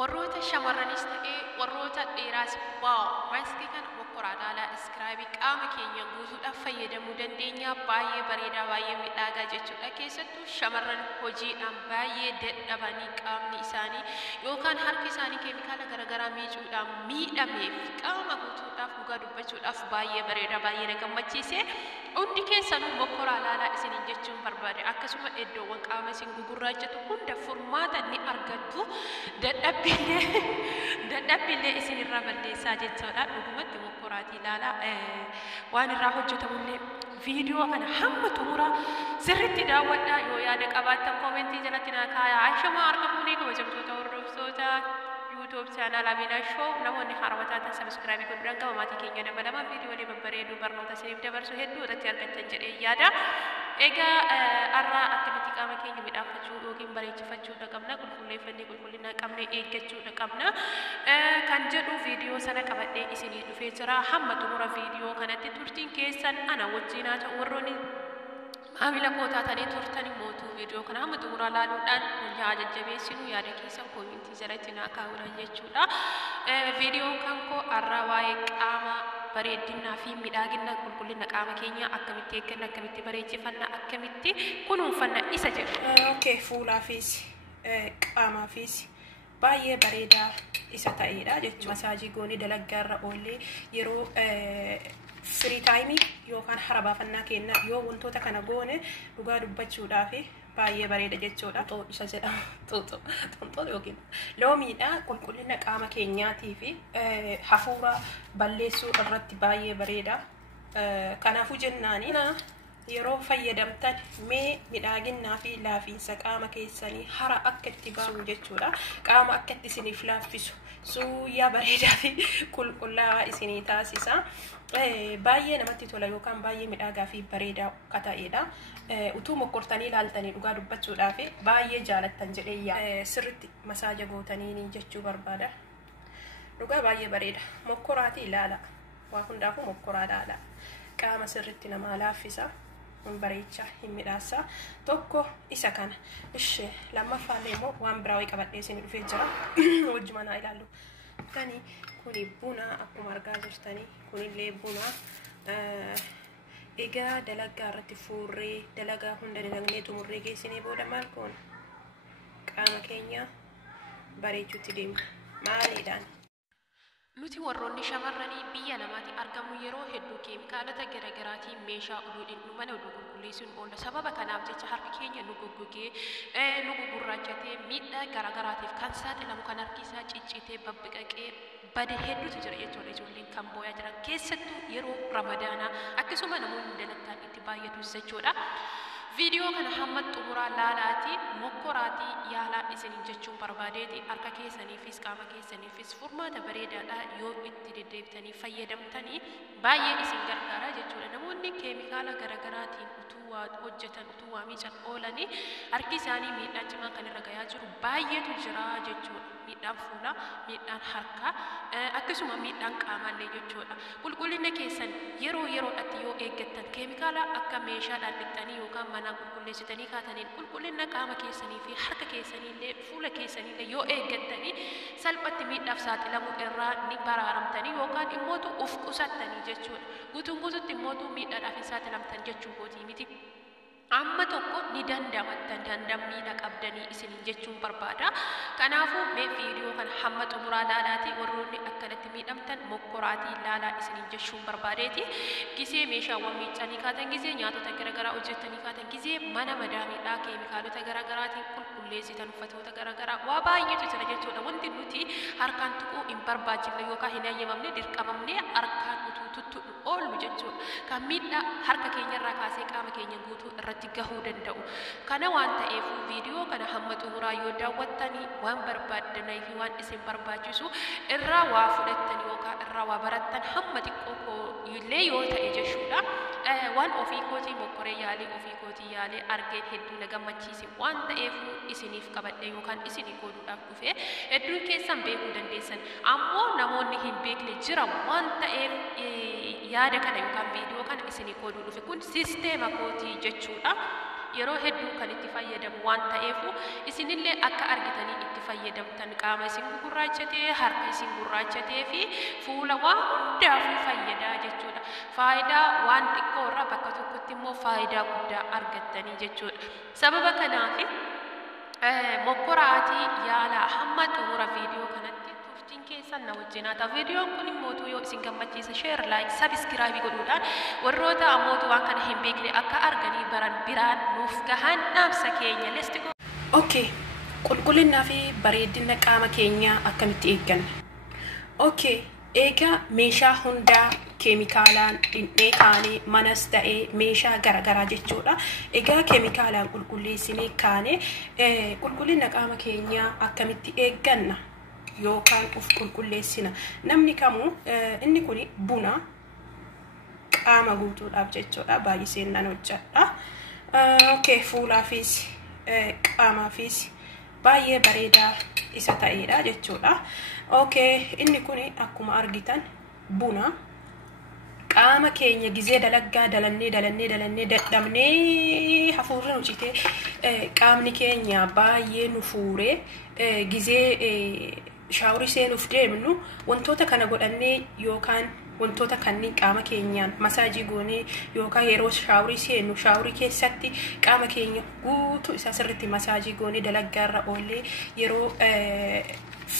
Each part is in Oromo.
warroota shamarranis ta'ee warroota dheeraas waaw maskii kana mokkoraadhaala iskraabii qaama keenya guutuudhaaf fayyadamuu dandeenya. Baay'ee bareedaa baay'ee miidhagaa jechuudha. Keessattuu shamarran hojiidhaan baay'ee dadhabanii qaamni isaanii yookaan harki isaanii keemikaala garaagaraa miicuudhaan miidhameef qaama guutuudhaaf dhugaa dubbachuudhaaf baay'ee bareedaa baay'ee na gammachiise. Hundi keessanuu mokkoraadhaala isiniin jechuun barbaade akkasuma iddoowwan qaama isin gugurraachatu hunda furmaata ni argattu. Dadhabbiillee isinirraa balleessaa jechuudha. Dhugumatti mokkoraatii ilaala waan irraa hojjetamullee viidiyoo kana hamma xumuraa sirriitti daawwadhaa. Yoo yaada qabaattan koomentii jalatti naa kaayaa. Ashamaa harka fuunee kabajamtoota hordoftoota YouTube channel Amina Show namoonni haarawwataa subscribe godhuudhaan gama maatii keenya dabalamaa viidiyoolee babbareedoo barnoota isiniif dabarsu hedduu irratti argattan jedhee yaada. Egaa arraa akkamitti qaama keenya midhaafachuu yookiin bareechifachuudha qabna, qulqulleeffannee qulqullina qabnee eeggachuudha qabna kan jedhu viidiyoo sana qabadhee isinii dhufee jira. Hamma xumura viidiyoo kanatti turtiin keessan ana wajjin haa ta'u warroonni maamila koo taatanii turtanii mootuu viidiyoo kana hamma xumuraa laaluudhaan yaa jajjabeessinu yaada keessan koomentii jalatti naa kaa'uudhaan jechuudha. Viidiyoon kan koo arraa waa'ee qaama bareedinaa fi miidhagina qulqullina qaama keenya akkamitti eegganna, akkamitti bareechifanna, akkamitti kunuunfanna isa jedhu. Okay, fuulaafis qaamaafis baay'ee bareedaa isa ta'edha jechuudha. Masaajii goonii dalaggaarra oollee yeroo free time yookaan harabaafannaa kenna yoo wantoota kana goone dhugaa dubbachuudhaaf baay'ee bareeda jechuudha. Isa jedhama xonxoo yookiin loomiidha. Qulqullina qaama keenyaatii fi hafuura balleessuu irratti baay'ee bareeda. Kanaafuu jennaani yeroo fayyadamtan mee midhaaginnaa fi laafiinsa qaama keessanii hara akka itti baasu jechuudha. Qaama akka itti isiniif laaffisu suuyyaa bareedaa fi qulqullaa'aa isinii taasisa. Baay'ee namatti tola yookaan baay'ee midhagaa fi bareedaa akka ta'edha. Utuu mokkortanii ilaaltanii dhugaa dubbachuudhaaf baay'ee jaalattan jedhee yaada. Sirriitti masaaja gootanii jechuu barbaada. Dhugaa baay'ee bareeda. Mokkoraatii ilaala. Waa hundaafuu mokkoraa ilaala. Qaama sirriitti nama laaffisa. Bareecha hin midhaasa. Tokko isa kana. Ishee lammaffaallee immoo waan biraa wayii qabadhee isin dhufee jira. Wajjuma naa ilaallu. Kani kuni buna akkuma argaa jirtanii kunillee buna. Egaa dalagaa irratti fuurree dalagaa hunda dalagnee xumurree geessinee booda maal goona? Qaama keenya bareechuutti deemna. Maaliidhaan? Nuti warroonni shamarranii biyya namaatti argamu yeroo hedduu keemikaalota garaagaraatiin meeshaa oduudhaan mana oduu qulqulleessuun oolla. Sababa kanaaf jecha harki keenya nu goggogee nu gugurraachatee miidhaa garaagaraatiif kan saaxilamu, kan harki isaa ciccitee babbiqaqee bade hedduutu jira jechuudha. Ijoolleen kan boo'aa jiran keessattuu yeroo ramadaanaa akkasuma namoonni dalagaan itti baay'atu jechuudha. Viidiyoo kana hamma xumuraa laalaati mokkoraatii yaalaa isiniin jechuun barbaadeeti. Harka keessaniifis qaama keessaniifis furmaata bareedaadha yoo itti deddeebitanii fayyadamtanii baay'ee isin gargaara jechuudha. Namoonni keemikaala garaagaraatiin utuu waa hojjetan utuu waa miican oolanii harki isaanii miidhaan cimaa kan irra gayaa jiru baay'eetu jira jechuudha. Miidhaan fuulaa, miidhaan harkaa akkasuma miidhaan qaamallee jechuudha. Qulqullina keessan yeroo yeroodhaatti yoo eeggattan keemikaala akka meeshaadhaan dhiqxanii yookaan mana qulqulleessitanii kaataniin qulqullina qaama keessanii fi harka keessaniillee fuula keessaniillee yoo eeggattanii salphatti miidhaaf saaxilamuu irraa ni baraaramtanii yookaan immootu of qusattanii jechuudha. Guutuun guututti immootu miidhaadhaaf hin saaxilamtan jechuu kootii miti. Amma tokko ni dandamattan dandammiidha qabdanii isiniin jechuun barbaada. Kanaafuu mee viidiyoo kana hamma xumuraa laalaati warroonni akkanatti miidhamtan mokkoraatii laalaa isiniin jechuun barbaadeeti. Gisee meeshaawwan miiccanii kaatan gisee nyaatota garaagaraa hojjettanii kaatan gisee mana madaamiidhaa keemikaalota garaagaraatiin qulqulleessitan uffatoota garaagaraa waa baay'eetu jira jechuudha. Wanti nuti harkaan tuquu hin barbaachifne yookaan hin hayyamamne dirqamamne harkaan utuu tuttu'u oolu jechuudha. Kan miidhaa harka keenyarraa kaasee qaama keenya guutuu irratti gahuu danda'u. Kana waan ta'eef viidiyoo kana hamma xumuraa yoo daawwattanii waan barbaadanii fi waan isin barbaachisu irraa waa fudhattan yookaan irraa waa barattan hamma xiqqoo illee yoo ta'e jechuudha. Waan ofii kootii mokkoree yaalii ofii kootii yaalee argeen hedduu na gammachiise waan ta'eef isiniif qabadhe yookaan isinii qooduudhaaf dhufe hedduun keessan beekuu dandeessan. Ammoo namoonni hin beekne jira waan ta'eef yaada kana yookaan viidiyoo kana isinii qooduu dhufe kun sisteema kootii jechuudha. yeroo hedduu kan itti fayyadamu waan ta'eef isinillee akka argitanii itti fayyadamtan qaama isin gurraachatee harka isin gurraachatee fi fuula waan hundaafuu fayyadaa jechuudha. Faayidaa waan xiqqoo irraa bakka tokkotti immoo faayidaa guddaa argattanii jechuudha. Sababa kanaaf mokkoraatii yaala hamma xumura viidiyoo kanatti turtiin keessan na wajjinaa ta'a. Viidiyoon kun immoo yoo isin gammachiisa share like subscribe godhuudhaan warroota ammoo waan kana hin beekne akka arganii baran biraan nuuf gahan dhaamsa keenya. Let's go. Okay, qulqullinaa fi bareedina qaama keenyaa akkamitti eegganna? Okay, egaa meeshaa hundaa keemikaalaan dhinnee kaanee manas ta'ee meeshaa garagaraa jechuudha. Egaa keemikaalaan qulqulleessinee kaanee qulqullina qaama keenyaa akkamitti eegganna yookaan of qulqulleessina? Namni kamuu inni kun buna qaama guutuudhaaf jechuudha. Baay'isee nan hojjedha. Okay, fuulaafis qaamaafis baay'ee bareedaa isa ta'eedha jechuudha. Okay, inni kun akkuma argitan buna qaama keenya gizee dalagaa dalannee dadhabnee hafuurri nu citee qaamni keenya baay'ee nu fuuree gizee shaaworii seenuuf deemnu wantoota kana godhannee yookaan wantoota kanneen qaama keenyaan masaajii goonee yookaan yeroo shaaworii seenu shaaworii keessatti qaama keenya guutuu isaa sirriitti masaajii goonee dalagaarra oolee yeroo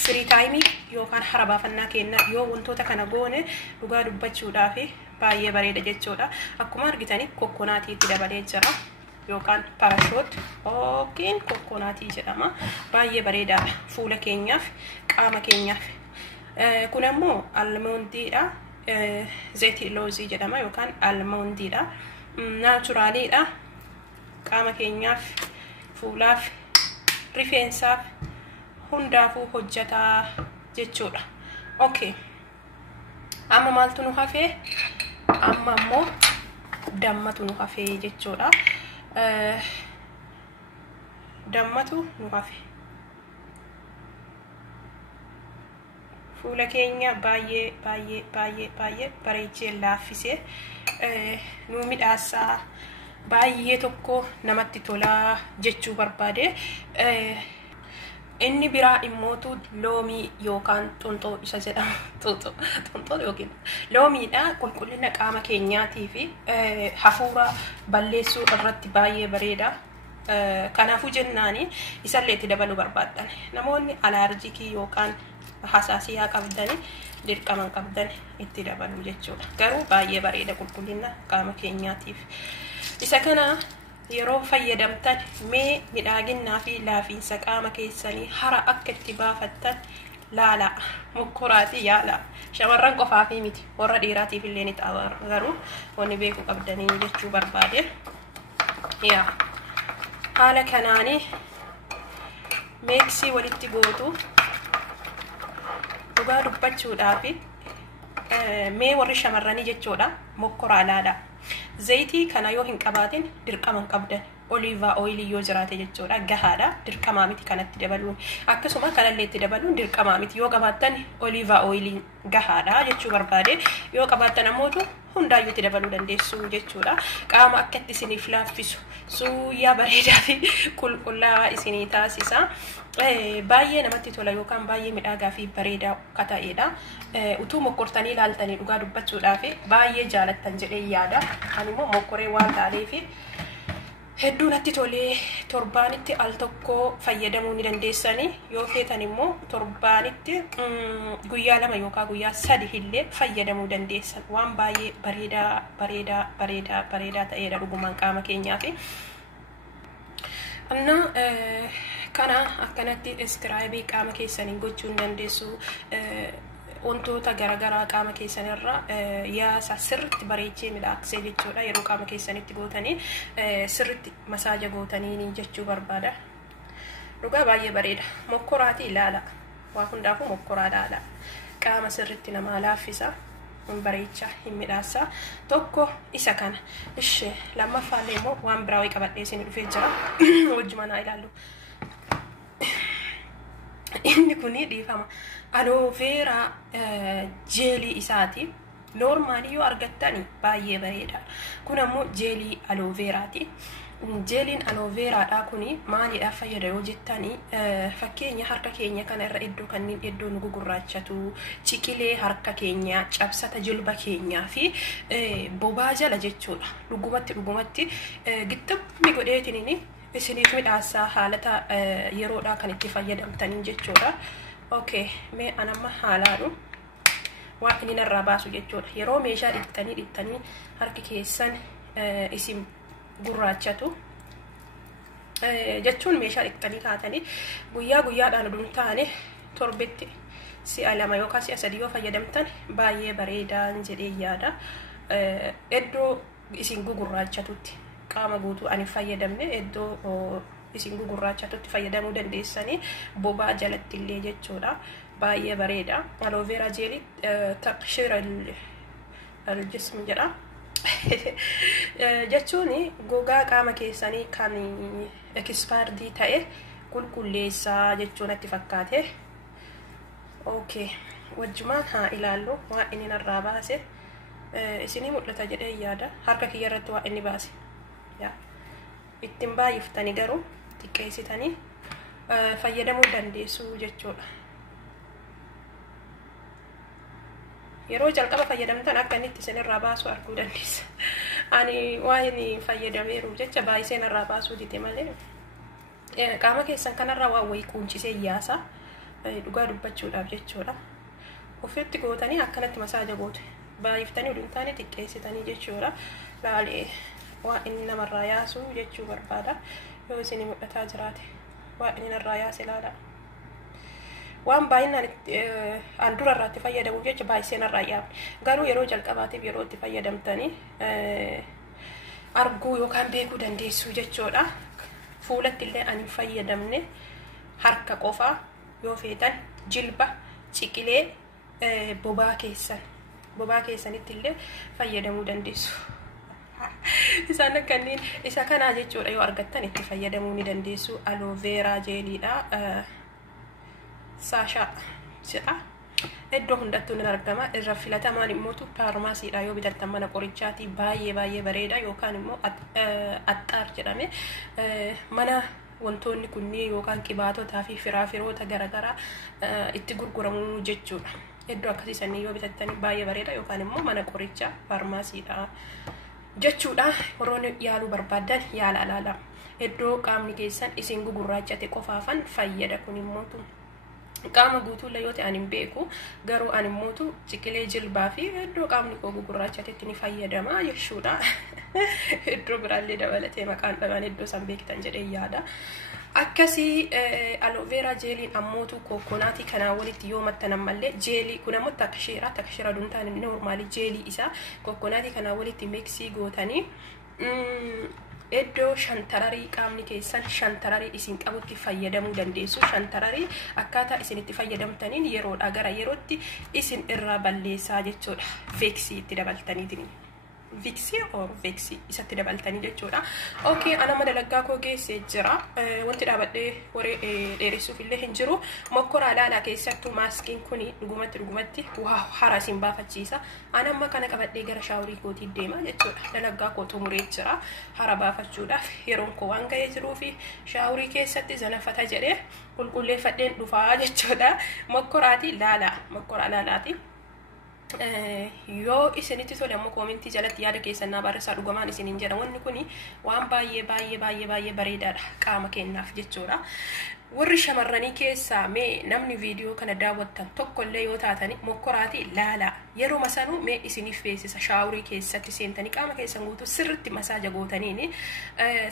free time yookaan harabaafannaa keenya yoo wantoota kana goone dhugaa dubbachuudhaaf baay'ee bareeda jechuudha. Akkuma argitanii kokkonaatii itti dabalee jira yookaan parashoot yookiin kokkonaatii jedhama. Baay'ee bareedaadha fuula keenyaaf qaama keenyaaf. Kun ammoo almondiidha. Zayitii loozii jedhama yookaan almondiidha. Naachuraaliidha. Qaama keenyaaf fuulaaf rifeensaaf hundaafuu hojjetaa jechuudha. Okay, amma maaltu nu hafee? Amma ammoo dammatu nu hafee jechuudha. Dammatu nu hafee. Fuula keenya baay'ee bareechee laaffisee nu midhaasaa baay'ee tokko namatti tolaa jechuu barbaade. Inni biraa immootu loomii yookaan xunxoo isa jedhama. Xunxoo yookiin loomiidha. Qulqullina qaama keenyaatii fi hafuura balleessuu irratti baay'ee bareeda. Kanaafuu jennaani isallee itti dabaluu barbaadan. Namoonni alaarjikii yookaan hasaasiyaa qabdani dirqaman qabdan itti dabaluu jechuudha. Garuu baay'ee bareeda qulqullina qaama keenyaatiif. Isa kana yeroo fayyadamtan mee midhaaginnaa fi laafiinsa qaama keessanii hara akka itti baafattan laala. Mokkoraatii yaala. Shamarran qofaaf miti warra dhiiraatiif illee ni ta'a garuu wanni beekuu qabdanii jechuu barbaade. Yaa haala kanaanii meeksii walitti gootu dhugaa dubbachuudhaaf mee warri shamarranii jechuudha mokkoraa laala. Zayitii kana yoo hin qabaatin dirqaman qabdan. Oliva oil yoo jiraate jechuudha gahaadha. Dirqamaa miti kanatti dabaluun. Akkasuma kanallee itti dabaluun dirqamaa miti. Yoo qabaattan oliva oil gahaadha jechuu barbaade. Yoo qabaattan ammoo hundaayyuu itti dabaluu dandeessu jechuudha. Qaama akka itti isiniif laaffisu suuyyaa bareedaa fi qulqullaa'aa isinii taasisa. Baay'ee namatti tola yookaan baay'ee midhagaa fi bareedaa akka ta'edha. Utuu mokkortanii ilaaltanii dhugaa dubbachuudhaaf baay'ee jaalattan jedhee yaada. Ani immoo mokkoree waan ta'eef hedduu natti tolee torbaanitti al tokko fayyadamuu ni dandeessanii yoo feetan immoo torbaanitti guyyaa 2 yookaan guyyaa 3 illee fayyadamuu dandeessan. Waan baay'ee bareedaa ta'edha dhugumaan qaama keenyaaf. Anna kana akkanatti describe qaama keessanii gochuu dandeessu. Wantoota garagaraa qaama keessanirra yaasa sirriitti bareechee midhaaksee jechuudha. Yeroo qaama keessanitti gootanii sirriitti masaaja gootanii jechuu barbaada. Dhugaa baay'ee bareeda. Mokkoraatii ilaala. Waa hundaafuu mokkoraa ilaala. Qaama sirriitti nama laaffisa. Bareecha hin midhaasa. Tokko isa kana. Ishee lammaffaallee immoo waan biraa wayii qabadhee isin dhufee jira. Wajjuma naa ilaallu. Inni kuni dhiifama. Aloe vera jeelii isaati. Normaalii yoo argattani baay'ee bareeda. Kun ammoo jeelii aloe veraati. jeeliin aloe veraadhaa kuni maaliidhaaf fayyada yoo jettanii fakkeenya harka keenya kana irra iddoo kanneen iddoo nu gugurraachatu ciqilee harka keenya cabsata jilba keenyaa fi bobaa jala jechuudha dhugumatti gixxummi godheetiniin isiniif midhaasaa haalata yeroodhaa kan itti fayyadamtaniin jechuudha. Okay, mee anamma haalaadhu waa inni narraa baasu jechuudha. Yeroo meeshaa dhiqxanii harki keessan isin gurraachatu jechuun meeshaa dhiqxanii kaatanii guyyaadhaan oduu taane torbetti si'a 2 yookaan si'a 3 yoo fayyadamtan baay'ee bareedaan jedhee yaada. Iddoo isin gugurraachatutti qaama guutuu ani fayyadamne iddoo isin gugurraachatutti fayyadamuu dandeessanii bobaa jalatti illee jechuudha. Baay'ee bareeda. Aloe vera jelly taqshira al-jism jedha. jechuun gogaa qaama keessanii kan expired ta'e qulqulleessaa jechuun itti fakkaate. Okay, wajjumaan haa ilaallu waa inni narraa baase isinii mul'ata jedhee yaada. Harka kiyya irratti waa inni baase ittiin baay'iftanii garuu xiqqeessitanii fayyadamuu dandeessu jechuudha. Yeroo jalqaba fayyadamtan akka inni itti isinirraa baasu arguu dandeessa. Ani waa inni fayyadameeru jecha baay'isee narraa baasuu dite malee qaama keessan kanarraa waa wayii quuncisee yaasa dhugaa dubbachuudhaaf jechuudha. Ofitti gootanii akkanatti masaaja goote baay'iftanii oduu hin taane xiqqeessitanii jechuudha. Laalee waa inni namarraa yaasu jechuu barbaada. Yoo isin mul'ataa jiraate waa inni narraa yaase ilaala. Waan baay'inaan an dura irratti fayyadamu jecha baay'isee narraa yaafne. Garuu yeroo jalqabaatiif yeroo itti fayyadamtanii arguu yookaan beekuu dandeessu jechuudha. Fuulatti illee ani fayyadamne harka qofaa yoo feetan jilba ciqilee bobaa keessanitti illee fayyadamuu dandeessu. Isaan kanneen isa kanaa jechuudha yoo argattan itti fayyadamuu ni dandeessu. Aloe vera jeeliidha. Saashaa jedha. Iddoo hundattuu ni argama. Irra filatamaan immoo faarmaasiidha yoo bitattan mana qorichaati. Baay'ee bareeda yookaan immoo axxaar jedhame mana wantoonni kunniin yookaan qibaatotaa fi firaafiroota garaagaraa itti gurguramu jechuudha. Iddoo akkasiisanii yoo bitattan baay'ee bareeda yookaan immoo mana qorichaa faarmaasiidha jechuudha. Warroonni yaaluu barbaadan yaala alaala. Iddoo qaamni keessan isin gugurraachate qofaafan fayyada. Kun immoo qaama guutuu yoo ta'an hin beeku garuu ani mootu ciqilee jilbaa fi iddoo qaamni koo gugurraachatetti ni fayyadama jechuudha. Iddoo biraallee dabalatee maqaan dhabaan iddoo san beektan jedhee yaada. Akkasii aloe vera jeeliin ammootu kokonaatii kanaa walitti yoo maxxanan mallee jeelii kun ammoo takshira duntaan normaali jeelii isaa kokonaatii kanaa walitti miksii gootanii iddoo shantararii qaamni keessan shantararii isin qabutti fayyadamuu dandeessu. Shantararii akkaataa isin itti fayyadamtaniin yeroodhaa gara yerootti isin irraa balleessaa jechuudha. Veksii itti dabaltaniitiin. Vixi or vexi isatti dabaltanii jechuudha. Okay, anama dalaggaa koo geessee jira. Wanti dhaabadhee waree dheeressuuf illee hin jiru. Mokkoraa laalaa keessattuu maaskiin kuni dhugumatti hara isin baafachiisa. Anamma kana qabadhee gara shaaworii kootii deema jechuudha. Dalaggaa koo xumuree jira. Hara baafachuudhaaf yeroon koo waan ga'ee jiruufi shaaworii keessatti zanafata jedhee qulqulleeffadheen dhufaa jechuudha. Mokkoraati laalaati. Yoo isinitti tole ammoo koomentii jalatti yaada keessan naa barreessaa. Dhugumaan isiniin jedha wanni kuni waan baay'ee bareedaadha qaama keenyaaf jechuudha. Warri shamarranii keessaa mee namni viidiyoo kana daawwattan tokkollee yoo taatani mokkoraati laalaa yeroo masanuu mee isiniif beeksisa. Shaaworii keessatti seentanii qaama keessan guutuu sirritti masaaja gootaniini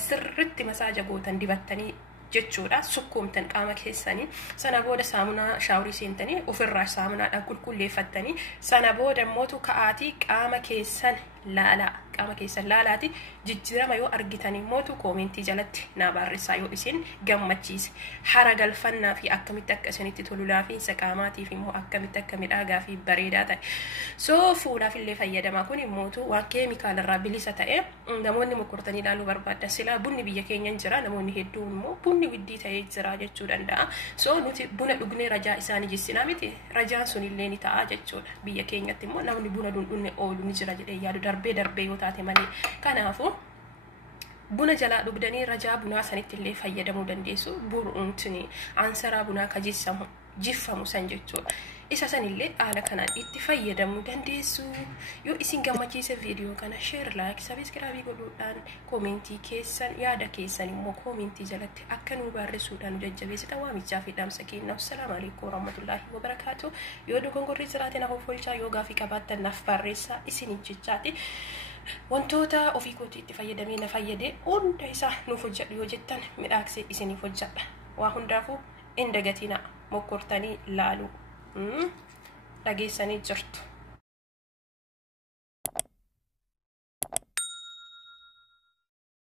sirritti masaaja gootan dibattanii jechuudha. Sukkuumtan qaama keessanii sana booda saamunaa shaaworii seentanii ofirraa saamunaadhaan qulqulleeffattanii sana booda mootu ka'aatii qaama keessan laalaati jijjiirama yoo argitanii mootu koomentii jalatti naa barreessaa yoo isin gammachiise. Hara galfannaa fi akkamitti akka isinitti tolu laafiinsa qaamaatiif immoo akkamitti akka midhaagaa fi bareedaa ta'e soo fuudhaaf illee fayyadamaa. Kun immootu waan keemikaalarraa bilisa ta'e namoonni mokkortanii ilaaluu barbaaddan silaa bunni biyya keenya hin jira. Namoonni hedduun immoo bunni widdii ta'ee jira jechuu danda'a. Soo nuti buna dhugnee rajaa isaanii jissinaa miti rajaan sun illee ni ta'a jechuudha. Biyya keenyatti immoo namni buna dhugne oolu ni jira jedhee yaadu darbee yoo taate malee. Kanaafu buna jalaa dhugdanii rajaa bunaa sanitti illee fayyadamuu dandeessu. Buruuntini ansaraa bunaa kajissamu jiffamu san jechuudha. Isa sanillee haala kanaan itti fayyadamuu dandeessu. Yoo isin gammachiise viidiyoo kana share, like, subscribe godhuudhaan komentii keessan yaada keessan immoo komentii jalatti akka nu barreessuudhaan jajjabeessita waamichaa fi dhaamsa kenna. Assalaamu alaykum warahmatullahi wabarakatuh. Yoo dogongorri jiraate naaf oolchaa, yoo gaafii qabaattan naaf barreessaa isiniin jechaati. Wantoota ofii kootii itti fayyadamee na fayyade hunda isaa nuuf hojjedhu yoo jettan midhaaksee isiniif hojjedha. Waa hundaafuu hin dagatinaa, mokkortanii laaluu dhageessanii jirtu.